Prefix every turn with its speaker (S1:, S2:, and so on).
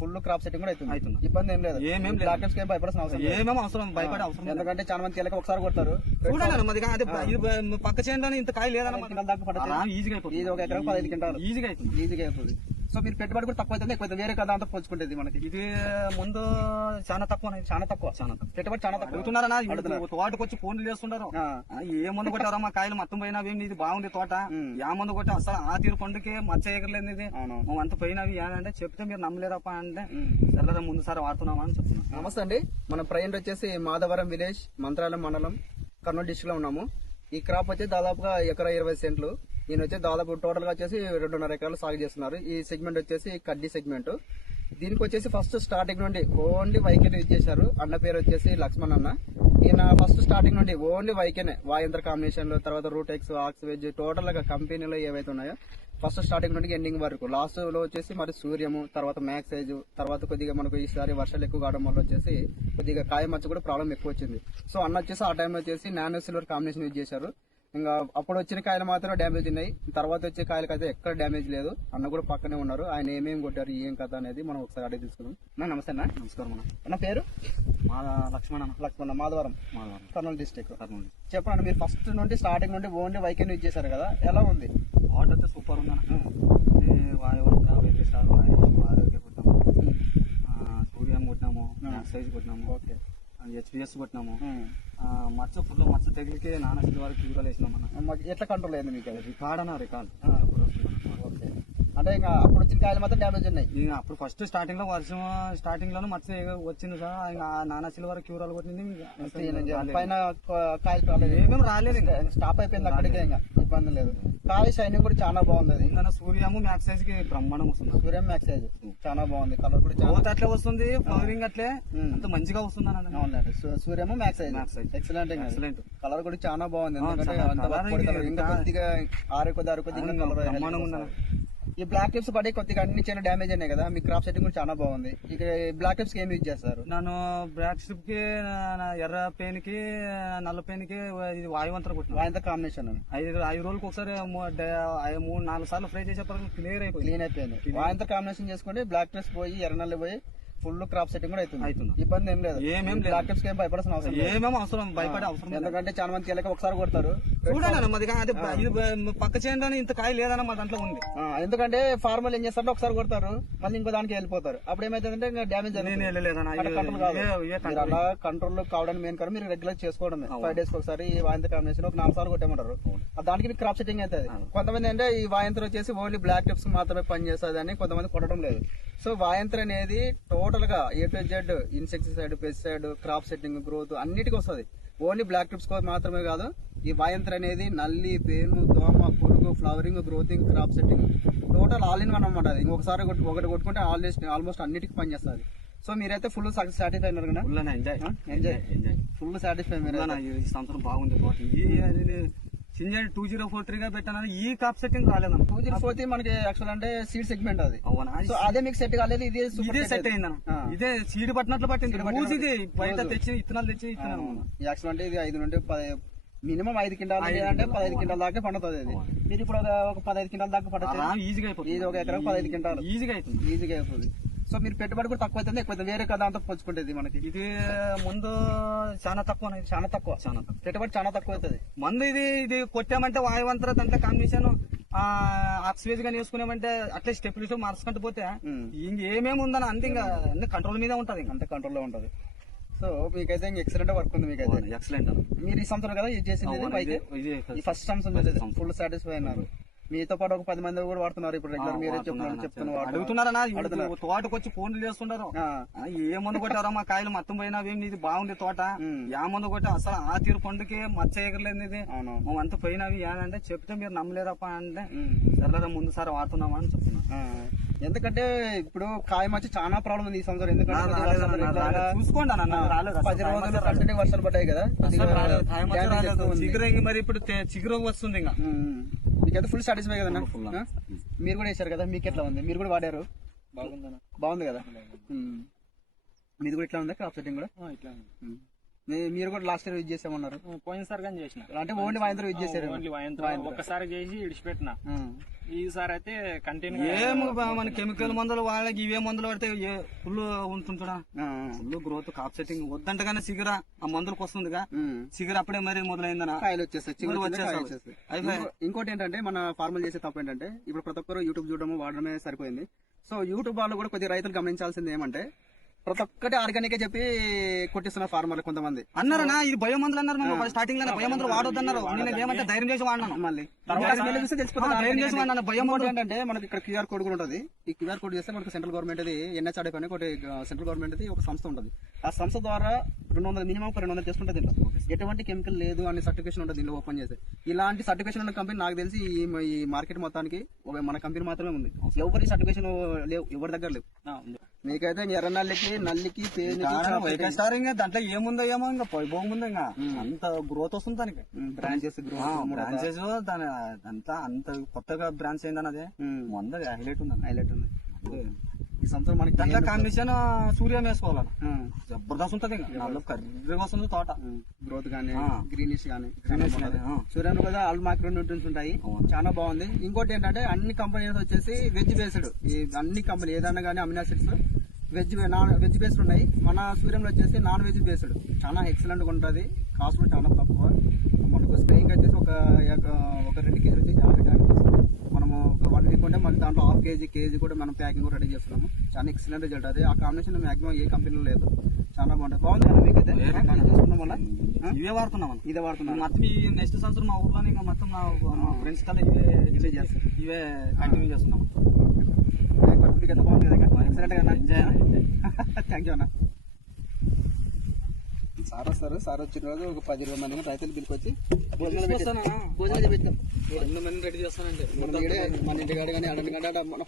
S1: Full crop setting కూడా అవుతుంది.
S2: అవుతుంది.
S1: ఇబ్బంది ఏం లేదు.
S2: ఏమేం లేదు.
S1: బ్లాక్ ఏం భయపడాల్సిన అవసరం
S2: ఏమేమో అవసరం? భయపడే అవసరం లేదు.
S1: ఎందుకంటే చాలా మంది కీలక ఒకసారి కొడతారు.
S2: చూడండి మరి అదే ఇది పక్క చేయండి ఇంత కాయ లేదన్న ఈజీగా అయిపోతుంది.
S1: ఇది ఒక ఎకరం పదహైదు క్వింటాలు
S2: ఈజీగా అవుతుంది
S1: ఈజీగా అవుతుంది సో మీరు పెట్టుబడి కూడా తక్కువ అవుతుంది ఎక్కువ అవుతుంది. వేరే కదా అంతా పోల్చుకుంటుంది మనకి.
S2: ఇది ముందు చాలా తక్కువ
S1: చాలా తక్కువ
S2: చాలా తక్కువ.
S1: పెట్టుబడి చాలా తక్కువ.
S2: అడుగుతున్నారా. తోటకు వచ్చి ఫోన్లు.
S1: ఆ,
S2: ఏ మందు కొట్టారా మా కాయలు మొత్తం పోయినవి ఇది బాగుంది తోట. యా మందు కొట్టా అసలు ఆ తీరు పండుకి మచ్చ ఎగరలేదు ఇది. అంత పోయినవి అంటే చెప్తే మీరు నమ్మలేరప్ప అంటే. సరే ముందు సారి వాడుతున్నావా అని చెప్తున్నా.
S1: నమస్తే అండి. మన ప్రజెంట్ వచ్చేసి మాధవరం విలేజ్ మంత్రాలయం మండలం కర్నూలు డిస్ట్రిక్ట్లో ఉన్నాము. ఈ క్రాప్ వచ్చి దాదాపుగా ఎకరా ఇరవై సెంట్లు. ఈయన వచ్చి దాదాపు టోటల్గా వచ్చేసి రెండున్నర ఎకరాలు సాగు చేస్తున్నారు. ఈ సెగ్మెంట్ వచ్చేసి కడ్డీ సెగ్మెంట్ దీనికి వచ్చేసి ఫస్ట్ స్టార్టింగ్ నుండి ఓన్లీ వైకెట్ యూజ్ చేశారు. అన్న పేరు వచ్చేసి లక్ష్మణ్ అన్న. ఈయన ఫస్ట్ స్టార్టింగ్ నుండి ఓన్లీ వైకెనే వాయంత్ర కాంబినేషన్లు తర్వాత రూటెక్స్ ఆక్స్ వెజ్ టోటల్గా కంపెనీలో ఏవైతే ఉన్నాయో ఫస్ట్ స్టార్టింగ్ నుండి ఎండింగ్ వరకు. లాస్ట్లో వచ్చేసి మరి సూర్యము తర్వాత మ్యాక్సేజ్ తర్వాత కొద్దిగా మనకు ఈసారి వర్షాలు ఎక్కువ కావడం వల్ల వచ్చేసి కొద్దిగా కాయ మచ్చ కూడా ప్రాబ్లం ఎక్కువ వచ్చింది. సో అన్న వచ్చేసి ఆ టైంలో వచ్చేసి నానో సిల్వర్ కాంబినేషన్ యూజ్ చేశారు. ఇంకా అప్పుడు వచ్చిన కాయలు మాత్రమే డ్యామేజ్ ఉన్నాయి తర్వాత వచ్చే కాయలకి అయితే ఎక్కడ డ్యామేజ్ లేదు. అన్న కూడా పక్కనే ఉన్నారు. ఆయన ఏమేమి కొట్టారు ఏం కథ అనేది మనం ఒకసారి అడిగి తీసుకుందాం అన్న, నమస్తే అన్న.
S2: నమస్కారం అన్న.
S1: అన్న పేరు?
S2: మా లక్ష్మణ అన్న.
S1: లక్ష్మణ మాధవరం.
S2: మా
S1: కర్నూలు డిస్టిక్
S2: కర్నూలు
S1: చెప్పండి మీరు ఫస్ట్ నుండి స్టార్టింగ్ నుండి ఓన్లీ వైకెన్ యూజ్ చేశారు కదా. ఎలా ఉంది?
S2: తోట అయితే సూపర్ కొట్టాము. ఆ, సూర్యం కొట్టినాము సైజ్ కొట్టినాము.
S1: ఓకే.
S2: హెచ్పిఎస్ కొట్టినాము మచ్చ ఫుల్ మచ్చ తెగిలికి నాన్న వరకు క్యూరాలు వేసినాం అన్న
S1: ఎట్లా కంట్రోల్ అయింది మీకు అది?
S2: రికార్డ్ అన్న రికార్డ్.
S1: అంటే ఇంకా అప్పుడు వచ్చిన కాయలు మాత్రం డ్యామేజ్ ఉన్నాయి.
S2: ఇంకా అప్పుడు ఫస్ట్ స్టార్టింగ్లో వర్షం స్టార్టింగ్లోనే ఎగ- వచ్చింది సార్. ఇంకా నానా సిల్వర్ క్యూరాలు కొట్టింది.
S1: పైన కాయలు రాలేదు.
S2: ఏమేమి రాలేదు ఇంకా.
S1: స్టాప్ అయిపోయింది అక్కడికే ఇంకా. ఇబ్బంది లేదు. కాయ షైనింగ్ కూడా చాలా బాగుంది
S2: ఇంకా సూర్యము మ్యాక్స్ సైజ్కి బ్రహ్మాండం వస్తుంది.
S1: సూర్యం మ్యాక్సైజ్ చాలా బాగుంది. కలర్ కూడా చాలా
S2: అట్లే వస్తుంది ఫ్లవరింగ్ అట్లే. అంత మంచిగా వస్తుంది
S1: అవునండి సూర్యము Maxage
S2: Maxage.
S1: Excellent
S2: excellent
S1: colour కూడా చాలా బాగుంది. ఎందుకంటే అంత ఇంకా కొద్దిగా ఆరు కొద్ది ఆరు కొద్ది ఇంకా ఈ బ్లాక్ టిప్స్ పడి కొద్దిగా అన్ని చిన్న డ్యామేజ్ అయినాయి కదా మీ క్రాప్ సెట్టింగ్ కూడా చాలా బాగుంది. ఇక బ్లాక్ టిప్స్ ఏం యూజ్ చేస్తారు?
S2: నేను బ్లాక్ స్ట్రిప్కి ఎర్ర పెయిన్కి నల్ల పెయిన్కి ఇది వాయువంతరం కొట్టిన.
S1: వాయంత కాంబినేషన్
S2: ఐదు ఐదు రోజులకు ఒకసారి మూడు నాలుగు సార్లు ఫ్రై చేసేప్పటికి క్లియర్ అయిపోయింది.
S1: క్లీన్ అయిపోయింది. వాయంత కాంబినేషన్ చేసుకుంటే బ్లాక్ టిప్స్ పోయి ఎర్రనల్లి పోయి ఫుల్ క్రాప్ సెట్టింగ్ కూడా అవుతుంది
S2: అవుతుంది.
S1: ఇబ్బంది ఏం లేదు.
S2: ఏమేం లేదు.
S1: బ్లాక్ టిప్స్ ఏం భయపడాల్సిన అవసరం
S2: ఏమేమో అవసరం భయపడే అవసరం.
S1: ఎందుకంటే చాలా మంది కీలక ఒకసారి కొడతారు.
S2: చూడండి మరి అదే బ- ఇది పక్క చేయండి ఇంత కాయ లేదన్న మా దాంట్లో ఉంది.
S1: ఎందుకంటే ఫార్మల్ ఏం చేస్తారంటే ఒకసారి కొడతారు మళ్ళీ ఇంకో దానికి వెళ్ళిపోతారు. అప్పుడు ఏమైతుందంటే ఇంకా డ్యామేజ్ అలా కంట్రోల్ కావడానికి మెయిన్ కాదు మీరు రెగ్యులర్ చేసుకోవడమే. ఫైవ్ డేస్ ఒకసారి ఈ వాయంత్ర కాంబినేషన్ ఒక నాలుగు సార్లు కొట్టేమంటారు దానికి మీకు క్రాప్ సెట్టింగ్ అవుతుంది. కొంతమంది అంటే ఈ వాయంత్రం వచ్చేసి ఓన్లీ బ్లాక్ టిప్స్ మాత్రమే పనిచేస్తుంది అని కొంతమంది కొట్టడం లేదు. సో వాయంత్రం అనేది టోటల్గా A to Z insecticide pesticide crop setting growth అన్నిటికీ వస్తుంది. ఓన్లీ బ్లాక్ టిప్స్ మాత్రమే కాదు ఈ వాయంత్రం అనేది నల్లి పేను దోమ పురుగు flowering growthing crop setting total all in one అనమాట అది. ఇంకొకసారి కొట్టు- ఒకటి కొట్టుకుంటే ఆల్మోస్ట్ ఆల్మోస్ట్ అన్నిటికీ పనిచేస్తుంది. సో మీరైతే ఫుల్ సాటిస్ఫై అయినారు కదా?
S2: Full enjoy
S1: enjoy
S2: enjoy
S1: full satisfy మీరు
S2: సంవత్సరం బాగుంది సింజర్ టూ జీరో ఫోర్ త్రీ గా పెట్టాను ఈ కాప్ సెట్టింగ్ రాలేదన్న
S1: టూ జీరో ఫోర్ మనకి యాక్చువల్ అంటే సీడ్ సెగ్మెంట్ అది. సో అదే మీకు సెట్ కాలేదు ఇది
S2: ఇదే సెట్
S1: అయింది.
S2: ఇదే సీడ్ పట్టినట్లు పట్టింది. ఇది బయట. తెచ్చి ఇత్తనాలు తెచ్చి ఇత్తనాలు.
S1: యాక్చువల్ అంటే ఇది ఐదు నుండి మినిమం ఐదు కింటాలు లేదంటే పదహైదు కింటాల దాకా పండుతుంది ఇది మీరు ఇప్పుడు ఒక పదహైదు కింటాల దాకా
S2: ఆరాం ఈజీగా అయిపోతుంది.
S1: ఇది ఒక ఎకరం పదహైదు కింటాలు.
S2: ఈజీగా అవుతుంది
S1: ఈజీగా అయిపోతుంది. సో మీరు పెట్టుబడి కూడా తక్కువ అవుతుంది ఎక్కువ అవుతుంది. వేరే కదా అంతా పోల్చుకుంటుంది మనకి.
S2: ఇది ముందు చాలా తక్కువ.
S1: చాలా తక్కువ.
S2: చాలా తక్కువ.
S1: పెట్టుబడి చాలా తక్కువ అవుతుంది
S2: మందు ఇది ఇది కొట్టామంటే వాయువంతర అంతా కాంబినేషన్ ఆక్సివేజ్గా వేసుకున్నామంటే అట్లే స్టెప్ మార్చుకుంటూ పోతే
S1: ఉమ్.
S2: ఇంక ఏమేమి ఉందని అంతే ఇంకా అన్ని కంట్రోల్ మీద ఉంటది
S1: అంత కంట్రోల్లో ఉంటుంది. సో మీకైతే ఇంకా ఎక్సలెంట్ వర్క్ ఉంది మీకైతే.
S2: ఎక్సలెంట్
S1: మీరు ఈ సంవత్సరం కదా యూజ్ చేసింది ఈ ఫస్ట్ సంవత్సరం ఫుల్ సాటిస్ఫై అయినారు మీతో పాటు ఒక పది మంది కూడా వాడుతున్నారు ఇప్పుడు రెగ్యులర్ మీరే చెప్తున్నారు చెప్తున్నారు.
S2: అడుగుతున్నారా. తోటకు వచ్చి ఫోన్లు
S1: ఆ,
S2: ఏ మందు కొట్టారా మా కాయలు మొత్తం పోయినవి ఇది బాగుంది తోట. యా మందు కొట్టా అసలు ఆ తీరు పండుకి మచ్చ ఎగరలేదు ఇది అంత పోయినవి అంటే చెప్తే మీరు నమ్మలేరప్ప అంటే
S1: ఉమ్.
S2: సరే ముందు సారి వాడుతున్నామా అని చెప్తున్నా.
S1: ఆ, ఎందుకంటే ఇప్పుడు కాయ మధ్య చాలా ప్రాబ్లం ఉంది ఈ సంవత్సరం. ఎందుకంటే.
S2: చూసుకోండి అన్న, రాలేదు.
S1: పది రోజులు కంటిన్యూ వర్షాలు పడ్డాయి కదా. ఉంది.
S2: మరి ఇప్పుడు తే- చిగురు వస్తుంది ఇంకా.
S1: మీకైతే ఫుల్ సాటిస్ఫై కదా? మీరు కూడా వేశారు కదా? మీకు ఎట్లా ఉంది? మీరు కూడా వాడారు? బాగుంది కదా? ఉమ్. మీది కూడా ఇట్లా ఉందా? క్రాప్ సెట్టింగ్ కూడా? ఉమ్. మీ- మీరు కూడా లాస్ట్ ఇయర్ యూజ్ చేసామన్నారు?
S3: పోయినసారి కానీ చేసిన.
S1: అంటే ఓన్లీ వాయింద్ర యూజ్ చేశారు.
S3: ఓన్లీ వాయంత్రం. ఒక్కసారి చేసి ఇడిచిపెట్టిన. ఈసారి అయితే కంటిన్యూ
S2: ఏం బా మన కెమికల్ మందులు వాళ్ళకి ఇవే మందులు పడితే ఫుల్ ఉంటుంటా ఫుల్ గ్రోత్ కాప్ సెట్టింగ్ వద్దంటగానే సిగర ఆ మందులకు వస్తుందిగా. సిగర అప్పుడే మరి మొదలైందనా?
S1: కాయలు వచ్చేస్తాయి ఇంకోటి ఏంటంటే మన ఫార్మల్ చేసే తప్పు ఏంటంటే ఇప్పుడు ప్రతి ఒక్కరు యూట్యూబ్ చూడడము వాడడమే సరిపోయింది. సో యూట్యూబ్ వాళ్ళు కూడా కొద్దిగా రైతులు గమనించాల్సింది ఏమంటే ప్రతి ఒక్కటి ఆర్గానిక్ చెప్పి కొట్టిస్తున్నారు ఫార్మర్లు కొంతమంది.
S2: అన్నారనా ఇది భయ మందులు అన్నారు మేము స్టార్టింగ్లో భయ మందులు వాడొద్దన్నారు నేను ఏమంటే ధైర్యం చేసి వాడినాను
S1: మళ్ళీ. తర్వాత వీళ్ళు చూస్తే తెలిసిపోతుంది
S2: ఆ, ధైర్యం చేసి. వాడినాను. భయం
S1: ఇంకోటి ఏంటంటే మనకి ఇక్కడ క్యూఆర్ కోడ్ కూడా ఉంటుంది. ఈ క్యూఆర్ కోడ్ చేస్తే మనకి సెంట్రల్ గవర్నమెంట్ అది ఎన్హెచ్ఆర్డీ పని ఒకటి సెంట్రల్ గవర్నమెంట్ అది ఒక సంస్థ ఉంటుంది. ఆ సంస్థ ద్వారా రెండు వందల మినిమం ఒక రెండు వందలు చేసుకుంటే దీంట్లో ఎటువంటి కెమికల్ లేదు అనే సర్టిఫికేషన్ ఉంటుంది దీనిలో ఓపెన్ చేస్తే ఇలాంటి సర్టిఫికేషన్ ఉన్న కంపెనీ నాకు తెలిసి ఈ మార్కెట్ మొత్తానికి ఒక మన కంపెనీ మాత్రమే ఉంది. ఎవరి సర్టిఫికేషన్ లేవు ఎవరి దగ్గర లేవు. మీకైతే ఎర్ర నల్లికి నల్లికి
S2: స్టార్ ఇంకా. దాంట్లో ఏముందో ఏమో ఇంకా ఉందో ఇంకా. అంత గ్రోత్ వస్తుంది దానికి.
S1: బ్రాంచెస్
S2: బ్రాంచెస్ దాని అంతా అంత కొత్తగా బ్రాంచ్ అయిందని అదే వంద హైలైట్ ఉంది
S1: హైలైట్ ఉంది ఈ సంవత్సరం మనకి
S2: దాంట్లో కాంబినేషన్ సూర్యం వేసుకోవాలన్న
S1: ఆ,
S2: జబర్దస్త్ ఉంటది కర్రీగా వస్తుంది తోట.
S1: గ్రోత్ గానీ. గ్రీనిష్ గానీ. సూర్యాలు కూడా ఆల్ మైక్రో న్యూట్రియన్స్ ఉంటాయి. చాలా బాగుంది. ఇంకోటి ఏంటంటే అన్ని కంపెనీస్ వచ్చేసి వెజ్ బేస్డ్. ఈ అన్ని కంపెనీ ఏదైనా కానీ amino acids veg non veg based ఉన్నాయి. మన సూర్యంలో వచ్చేసి నాన్ వెజ్ బేస్డ్. చాలా ఎక్సలెంట్గా ఉంటుంది. కాస్ట్ కూడా చాలా తక్కువ. మనకు స్ప్రేయింగ్ వచ్చేసి ఒక ఒక- రెండు కేజీ వచ్చి యాభై మనము ఒక వన్ వీక్ ఉంటే మళ్ళీ దాంట్లో హాఫ్ కేజీ కేజీ కూడా మనం ప్యాకింగ్ కూడా రెడీ చేస్తున్నాము. చాలా ఎక్సలెంట్ రిజల్ట్ అది. ఆ కాంబినేషన్ మాక్సిమం ఏ కంపెనీలో లేదు. చాలా బాగుంటుంది. బాగుంది మీకైతే ఇది చూసుకున్నాం వల్ల?
S2: ఇవే వాడుతున్నాం అన్న.
S1: ఇదే వాడుతున్నాను
S2: మొత్తం ఈ నెక్స్ట్ సంవత్సరం మా ఊర్లో ఇంకా మొత్తం నా ఫ్రెండ్స్ కల్లా ఇవే ఇవే చేస్తారు. ఇవే కంటిన్యూ చేస్తున్నాం.
S1: మీకు ఎంత బాగుంది థ్యాంక్ యూ అన్న. సార్ వస్తారు సార్ వచ్చిన రోజు ఒక పది ఇరవై మంది రైతులు పిలిపించి భోజనాలు పెట్టి- భోజనాలు పెట్టాం.
S2: మంది రెడీ చేస్తానండి
S1: మన ఇంటికాడ కానీ అడగండి మన